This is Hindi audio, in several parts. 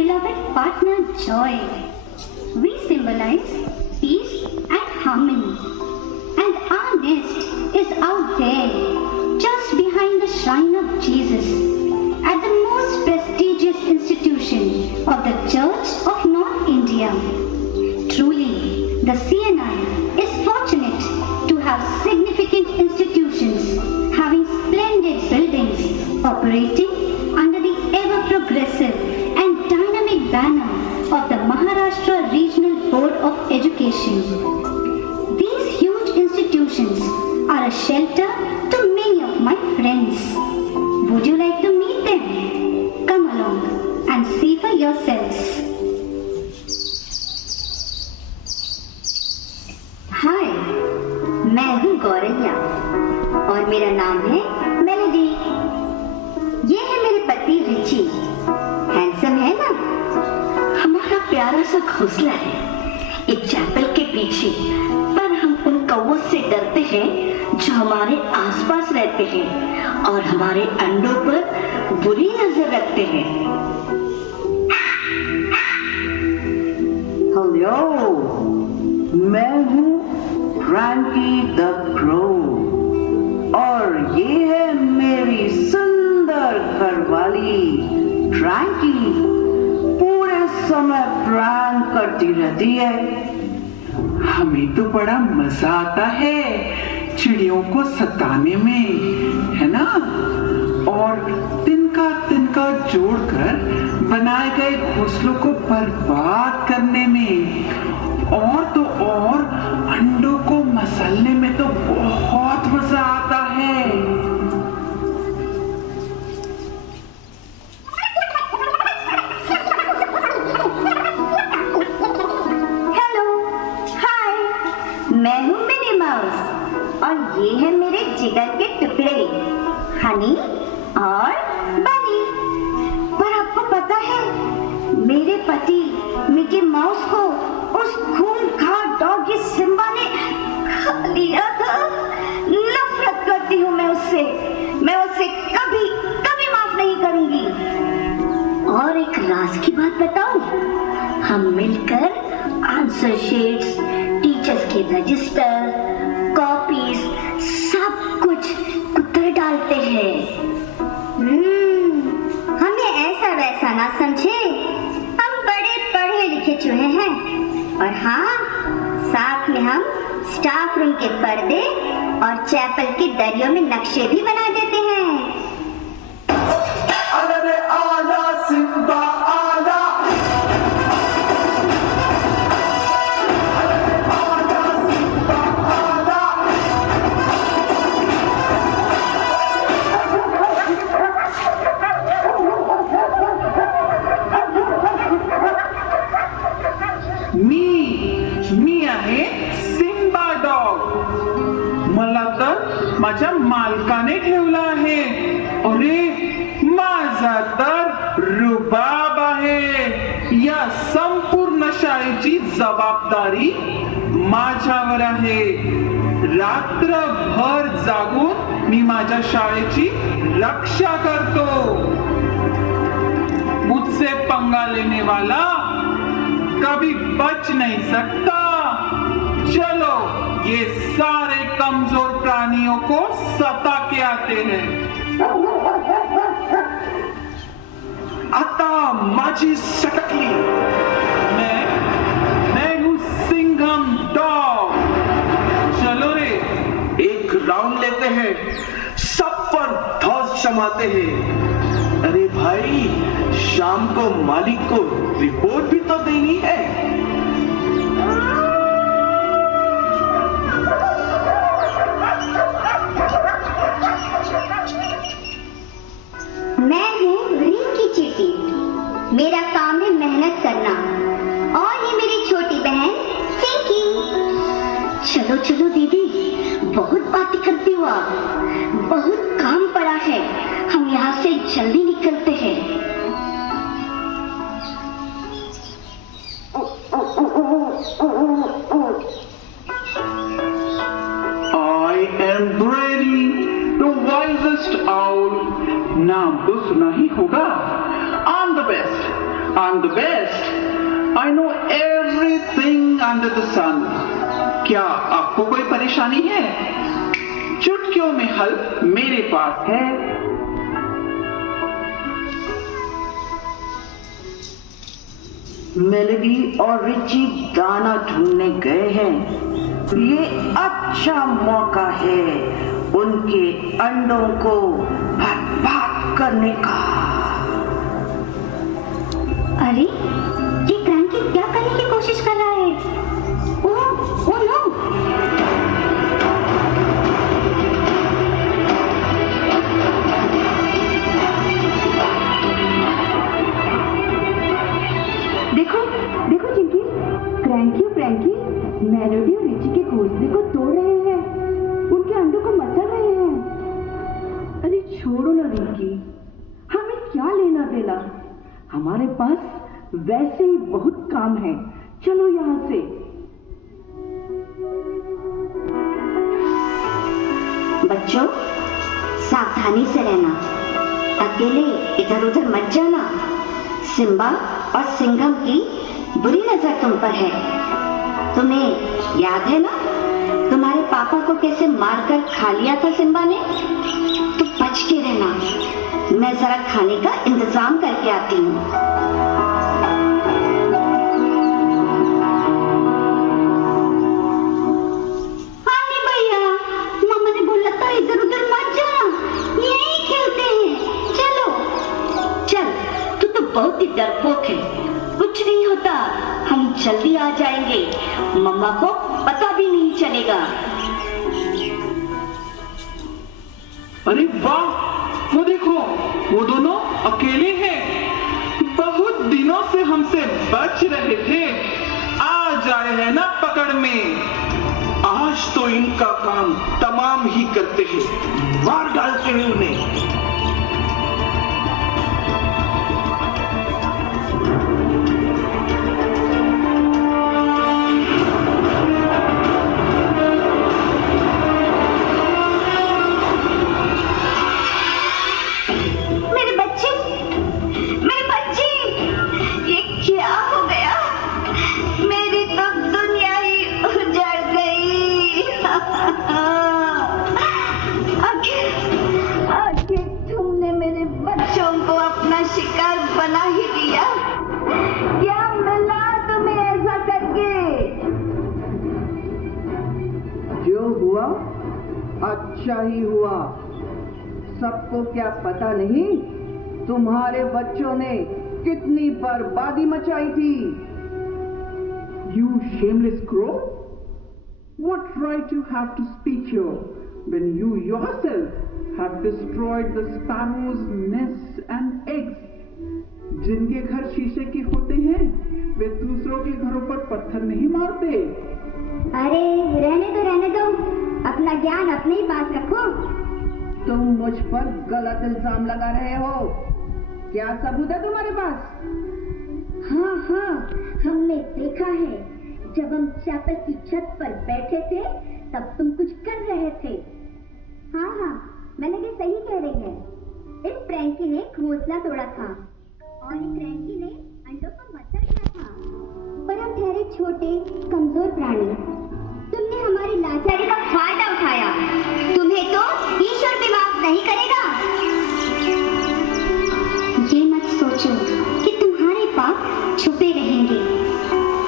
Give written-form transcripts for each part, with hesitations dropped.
beloved partner Joy. We symbolize peace and harmony. And our nest is out there, just behind the shrine of Jesus, at the most prestigious institution of the Church of North India. Truly, the CNI is fortunate to have significant institutions having splendid buildings operating under the ever-progressive and dynamic banner of the Maharashtra Regional Board of Education. These huge institutions are a shelter to many of my friends. Would you like to meet them? Come along and see for yourselves. हाय, मैं हूँ गौरैया और मेरा नाम है मेलोडी। ये है मेरे पति रिची। हैंडसम है ना? हमारा प्यारा सा घोंसला है एक चैपल के पीछे, पर हम उन कौवों से डरते हैं जो हमारे आसपास रहते हैं और हमारे अंडों पर बुरी नजर रखते हैं। हेलो, मैं हूँ फ्रैंकी द क्रो और ये है मेरी सुंदर घरवाली फ्रैंकी। पूरे समय प्रैंक करती रहती है। हमें तो बड़ा मजा आता है चिड़ियों को सताने में, है ना? और तिनका जोड़कर बनाए गए घोंसलों को बर्बाद करने में, और तो और अंडों को मसलने में तो बहुत मजा आता है। हेलो, हाय, मैं हूँ मिनी माउस और ये है मेरे जिगर के टुकड़े हनी और बनी। पर आपको पता है, मेरे पति मिकी माउस को उस खूंखार डॉगी सिम्बा ने खा लिया था। नफरत करती हूँ मैं उससे कभी कभी माफ नहीं करूंगी। और एक राज की बात बताऊं, हम मिलकर आंसर शीट्स, टीचर्स के रजिस्टर, कॉपीज, सब कुछ उतर डालते हैं। हमें ऐसा वैसा ना समझे, हम बड़े पढ़े लिखे चूहे हैं। और हाँ, साथ में हम स्टाफ रूम के पर्दे और चैपल के दरियों में नक्शे भी बना देते हैं। अरे आला सिम्बा आला, आला सिम्बा आला। मी आहे सिम्बा डॉग। मला तर माझ्या मालकाने ठेवला आहे। अरे, माझा तर रुबाब आहे। या संपूर्ण शाळेची जबाबदारी माझ्यावर आहे। रात्रभर जागून मी माझ्या शाळेची रक्षा करतो। मुझसे पंगा लेने वाला कभी बच नहीं सकता। चलो, ये सारे कमजोर प्राणियों को सता के आते हैं। आता माझी सटकली। मैं हूँ सिंघम डॉग। चलो रे, एक राउंड लेते हैं, सब पर धौस जमाते हैं। अरे भाई, शाम को मालिक को रिपोर्ट भी तो देनी है। मैं हूँ रिंकी चीटी। मेरा काम है मेहनत करना। और ये मेरी छोटी बहन चिंकी। चलो चलो दीदी, बहुत बातें करती हो आप। बहुत काम पड़ा है, हम यहाँ से जल्दी निकलते हैं। I am Brady, the wisest owl। नाम तो सुना ही होगा। I'm the best। I'm the best. I know everything under the sun. क्या आपको कोई परेशानी है? चुटकियों में हल मेरे पास है। मेलेडी और रिची दाना ढूंढने गए हैं। ये अच्छा मौका है उनके अंडों को बर्बाद करने का। अरे ये क्रैंकी क्या करने की कोशिश कर रहा है? Oh no! देखो चिंकी, क्रैंकी और फ्रैंकी मेलोडी और रिची के घोंसले को तोड़ रहे हैं, उनके अंडों को मसल रहे हैं। अरे छोड़ो ना रिंकी, हमें क्या लेना देना, हमारे पास वैसे ही बहुत काम है। चलो यहाँ से। बच्चों, सावधानी से रहना, अकेले इधर उधर मत जाना। सिम्बा और सिंघम की बुरी नजर तुम पर है। तुम्हें याद है ना, तुम्हारे पापा को कैसे मारकर खा लिया था सिम्बा ने? तो बच के रहना, मैं जरा खाने का इंतजाम करके आती हूँ। बहुत ही डरपोक है, कुछ नहीं होता, हम जल्दी आ जाएंगे, मम्मा को पता भी नहीं चलेगा। अरे वाह, वो देखो, वो दोनों अकेले हैं। बहुत दिनों से हमसे बच रहे थे, आज आए हैं ना पकड़ में। आज तो इनका काम तमाम ही करते हैं, मार डालते हैं उन्हें। शिकार बना ही दिया। क्या मिला तुम्हें ऐसा करके? जो हुआ अच्छा ही हुआ। सबको क्या पता नहीं तुम्हारे बच्चों ने कितनी बर्बादी मचाई थी। You shameless crow! What right you have to speak here when you yourself have destroyed the sparrows' nests and eggs? जिनके घर शीशे के होते हैं, वे दूसरों के घरों पर पत्थर नहीं मारते। अरे रहने दो, अपना ज्ञान अपने ही पास रखो। तुम मुझ पर गलत इल्जाम लगा रहे हो, क्या सबूत है तुम्हारे पास? हाँ, हमने देखा है, जब हम चैपल की छत पर बैठे थे तब तुम कुछ कर रहे थे। हाँ, मैंने भी सही कह रही है। इस फ्रैंकी ने घोंसला तोड़ा था और इस क्रैंकी ने अंडों को मसल दिया था। पर हम ठहरे छोटे कमजोर प्राणी, तुमने हमारी लाचारी का फायदा उठाया। तुम्हें तो ईश्वर भी माफ नहीं करेगा। ये मत सोचो कि तुम्हारे पाप छुपे रहेंगे,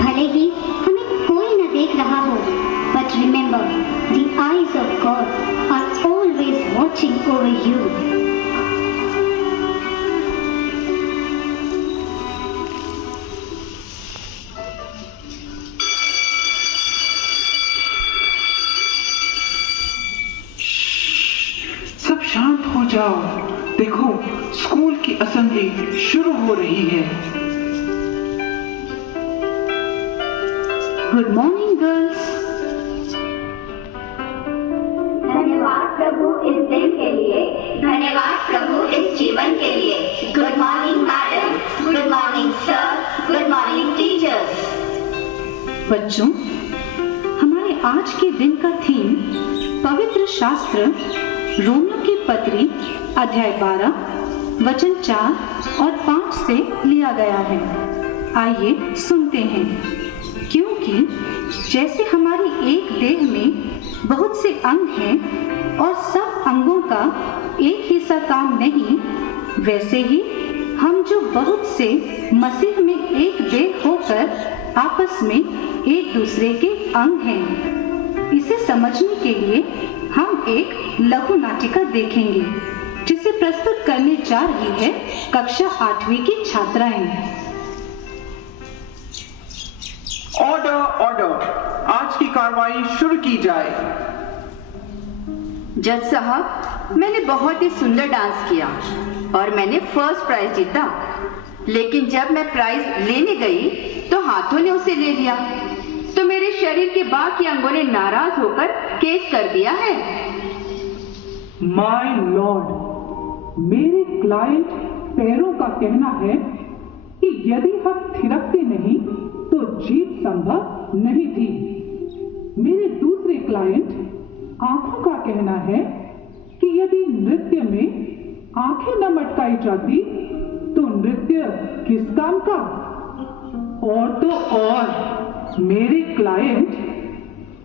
भले ही हमें कोई न देख रहा हो, but remember, the eyes of God are always watching over you. सब शांत हो जाओ, देखो स्कूल की असेंबली शुरू हो रही है। Good morning girls. धन्यवाद प्रभु इस दिन के लिए, धन्यवाद प्रभु इस जीवन के लिए। Good morning madam, good morning sir, good morning teachers. बच्चों, हमारे आज के दिन का थीम पवित्र शास्त्र रोमियो की पत्री अध्याय 12 वचन 4 और 5 से लिया गया है। आइए सुनते हैं। क्योंकि जैसे हमारी एक देह में बहुत से अंग हैं और सब अंगों का एक ही सा काम नहीं, वैसे ही हम जो बहुत से मसीह में एक देह होकर आपस में एक दूसरे के अंग हैं। इसे समझने के लिए हम एक लघु नाटिका देखेंगे जिसे प्रस्तुत करने जा रही है कक्षा 8वीं की छात्राएं। ऑर्डर ऑर्डर, आज की कार्रवाई शुरू की जाए। जज साहब, मैंने बहुत ही सुंदर डांस किया और मैंने फर्स्ट प्राइज जीता, लेकिन जब मैं प्राइज लेने गई तो हाथों ने उसे ले लिया, तो मेरे शरीर के बाकी अंगों ने नाराज होकर केस कर दिया है। माय लॉर्ड, मेरे क्लाइंट पैरों का कहना है कि यदि हम थिरकते नहीं तो जीत संभव नहीं थी। मेरे दूसरे क्लाइंट आंखों का कहना है कि यदि नृत्य में आंखें न मटकाई जाती तो नृत्य किस काम का। और तो और मेरे क्लाइंट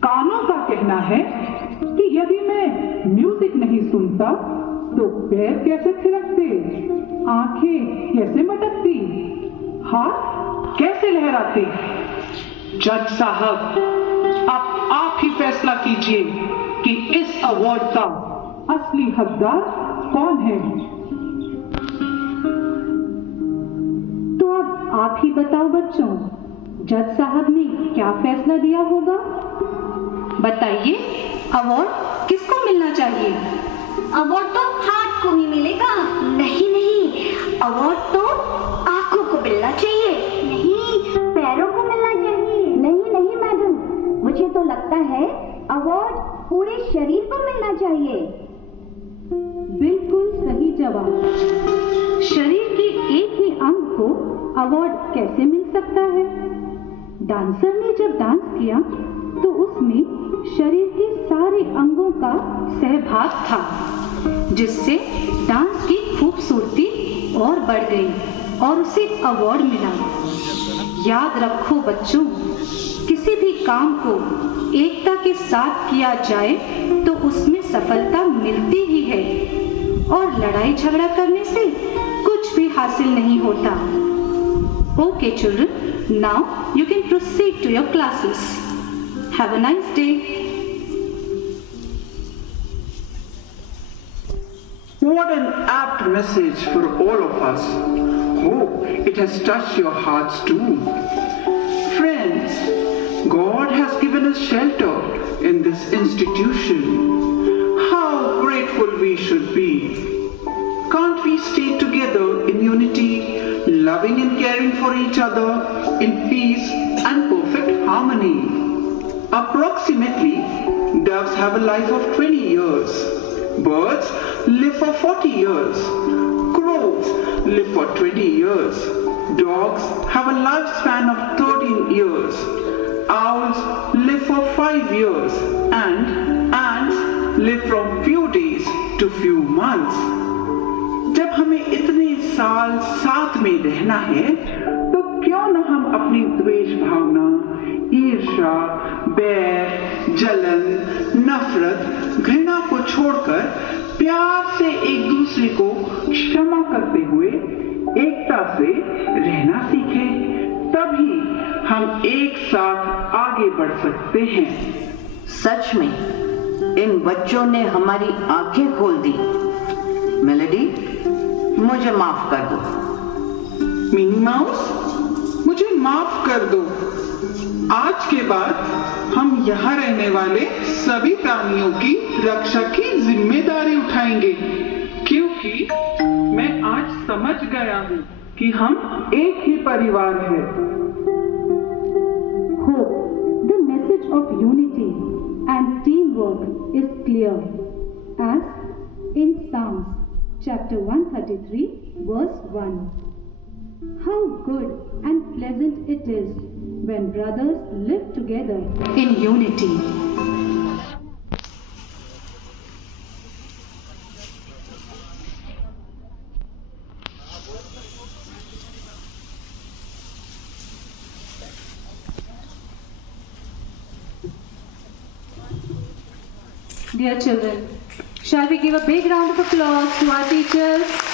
कानों का कहना है कि यदि मैं म्यूजिक नहीं सुनता तो पैर कैसे थिरकते, आंखें कैसे मटकती, हाथ कैसे लहराते। जज साहब, आप ही फैसला कीजिए कि इस अवार्ड का असली हकदार कौन है। तो अब आप ही बताओ बच्चों, जज साहब ने क्या फैसला दिया होगा? बताइए, अवार्ड किसको मिलना चाहिए? अवार्ड तो हाथ को ही मिलेगा। नहीं नहीं, अवार्ड तो आंखों को मिलना चाहिए। नहीं, पैरों को मिलना चाहिए। नहीं नहीं मैडम, मुझे तो लगता है अवार्ड पूरे शरीर को मिलना चाहिए। बिल्कुल सही जवाब। शरीर के एक ही अंग को अवार्ड कैसे मिल सकता है? डांसर ने जब डांस किया तो उसमें शरीर के सारे अंगों का सहभाग था, जिससे डांस की खूबसूरती और बढ़ गई और उसे अवार्ड मिला। याद रखो बच्चों, किसी भी काम को एकता के साथ किया जाए तो उसमें सफलता मिलती ही है, और लड़ाई झगड़ा करने से कुछ भी हासिल नहीं होता। Okay children, now you can proceed to your classes. Have a nice day. What an apt message for all of us. Hope it has touched your hearts too. Friends, God has given us shelter in this institution. How grateful we should be. Can't we stay together in unity, loving and caring for each other in peace and perfect harmony? Approximately, doves have a life of 20 years. Birds live for 40 years. Crows live for 20 years. Dogs have a lifespan of 13 years. Owls live for 5 years. And ants live from few days to few months. जब हमें इतने साल साथ में रहना है तो क्यों न हम अपनी द्वेष भावना, ईर्ष्या, बैर, जलन, नफरत, घृणा को छोड़कर प्यार से एक दूसरे को क्षमा करते हुए एकता से रहना सीखें। तभी हम एक साथ आगे बढ़ सकते हैं। सच में इन बच्चों ने हमारी आंखें खोल दी। मेलोडी, मुझे माफ कर दो। मिनी माउस, मुझे माफ कर दो। आज के बाद हम यहाँ रहने वाले सभी प्राणियों की रक्षा की जिम्मेदारी उठाएंगे, क्योंकि मैं आज समझ गया हूँ कि हम एक ही परिवार हैं। Hope, the message of unity and teamwork is clear, as in Psalms chapter 133 verse 1. How good and pleasant it is when brothers live together in unity. Dear children, shall we give a big round of applause to our teachers?